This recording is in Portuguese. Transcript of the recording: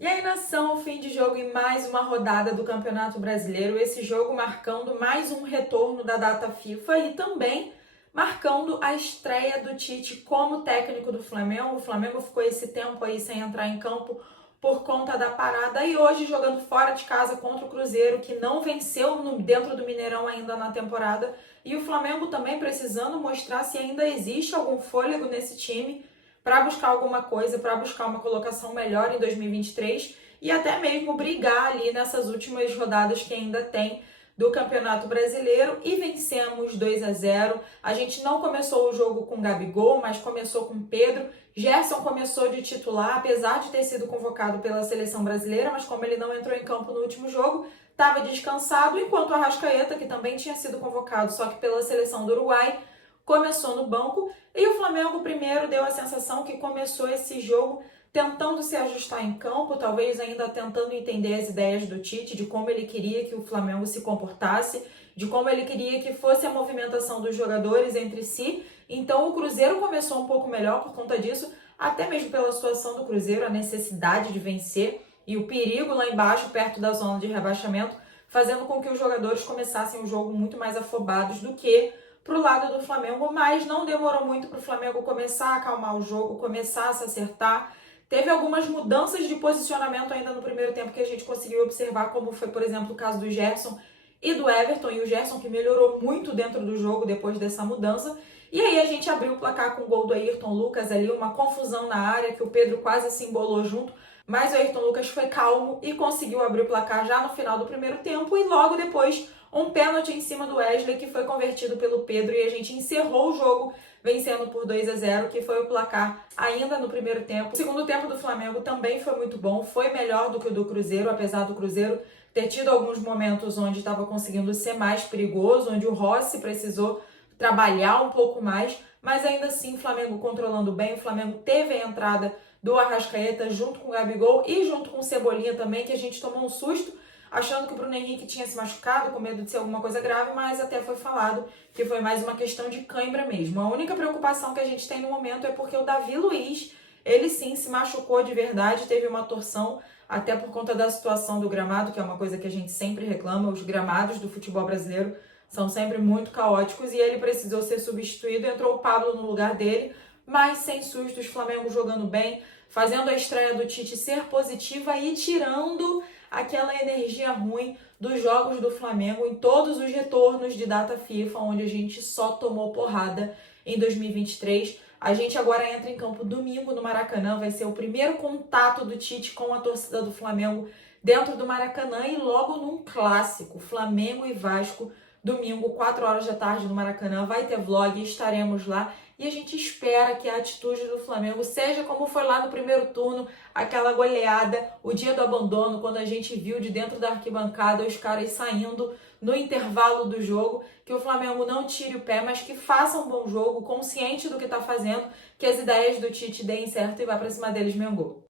E aí, nação, fim de jogo em mais uma rodada do Campeonato Brasileiro. Esse jogo marcando mais um retorno da data FIFA e também marcando a estreia do Tite como técnico do Flamengo. O Flamengo ficou esse tempo aí sem entrar em campo por conta da parada e hoje jogando fora de casa contra o Cruzeiro, que não venceu dentro do Mineirão ainda na temporada. E o Flamengo também precisando mostrar se ainda existe algum fôlego nesse time para buscar alguma coisa, para buscar uma colocação melhor em 2023 e até mesmo brigar ali nessas últimas rodadas que ainda tem do Campeonato Brasileiro. E vencemos 2-0. A gente não começou o jogo com Gabigol, mas começou com Pedro. Gerson começou de titular, apesar de ter sido convocado pela seleção brasileira, mas como ele não entrou em campo no último jogo, estava descansado, enquanto o Arrascaeta, que também tinha sido convocado, só que pela seleção do Uruguai, começou no banco. E o Flamengo primeiro deu a sensação que começou esse jogo tentando se ajustar em campo, talvez ainda tentando entender as ideias do Tite, de como ele queria que o Flamengo se comportasse, de como ele queria que fosse a movimentação dos jogadores entre si. Então o Cruzeiro começou um pouco melhor por conta disso, até mesmo pela situação do Cruzeiro, a necessidade de vencer e o perigo lá embaixo, perto da zona de rebaixamento, fazendo com que os jogadores começassem o jogo muito mais afobados do que pro lado do Flamengo, mas não demorou muito para o Flamengo começar a acalmar o jogo, começar a se acertar. Teve algumas mudanças de posicionamento ainda no primeiro tempo que a gente conseguiu observar, como foi, por exemplo, o caso do Gerson e do Everton, e o Gerson que melhorou muito dentro do jogo depois dessa mudança. E aí a gente abriu o placar com o gol do Ayrton Lucas ali, uma confusão na área que o Pedro quase se embolou junto, mas o Ayrton Lucas foi calmo e conseguiu abrir o placar já no final do primeiro tempo e logo depois um pênalti em cima do Wesley que foi convertido pelo Pedro e a gente encerrou o jogo vencendo por 2-0, que foi o placar ainda no primeiro tempo. O segundo tempo do Flamengo também foi muito bom, foi melhor do que o do Cruzeiro, apesar do Cruzeiro ter tido alguns momentos onde estava conseguindo ser mais perigoso, onde o Rossi precisou trabalhar um pouco mais, mas ainda assim o Flamengo controlando bem. O Flamengo teve a entrada do Arrascaeta junto com o Gabigol e junto com o Cebolinha também, que a gente tomou um susto, achando que o Bruno Henrique tinha se machucado, com medo de ser alguma coisa grave, mas até foi falado que foi mais uma questão de cãibra mesmo. A única preocupação que a gente tem no momento é porque o Davi Luiz, ele sim se machucou de verdade, teve uma torção, até por conta da situação do gramado, que é uma coisa que a gente sempre reclama. Os gramados do futebol brasileiro são sempre muito caóticos e ele precisou ser substituído, entrou o Pablo no lugar dele, mas sem sustos, Flamengo jogando bem, fazendo a estreia do Tite ser positiva e tirando aquela energia ruim dos jogos do Flamengo em todos os retornos de data FIFA, onde a gente só tomou porrada em 2023. A gente agora entra em campo domingo no Maracanã, vai ser o primeiro contato do Tite com a torcida do Flamengo dentro do Maracanã e logo num clássico, Flamengo e Vasco, domingo, 4 horas da tarde no Maracanã, vai ter vlog, estaremos lá e a gente espera que a atitude do Flamengo seja como foi lá no primeiro turno, aquela goleada, o dia do abandono, quando a gente viu de dentro da arquibancada os caras saindo no intervalo do jogo, que o Flamengo não tire o pé, mas que faça um bom jogo, consciente do que está fazendo, que as ideias do Tite deem certo e vá para cima deles, Mengão.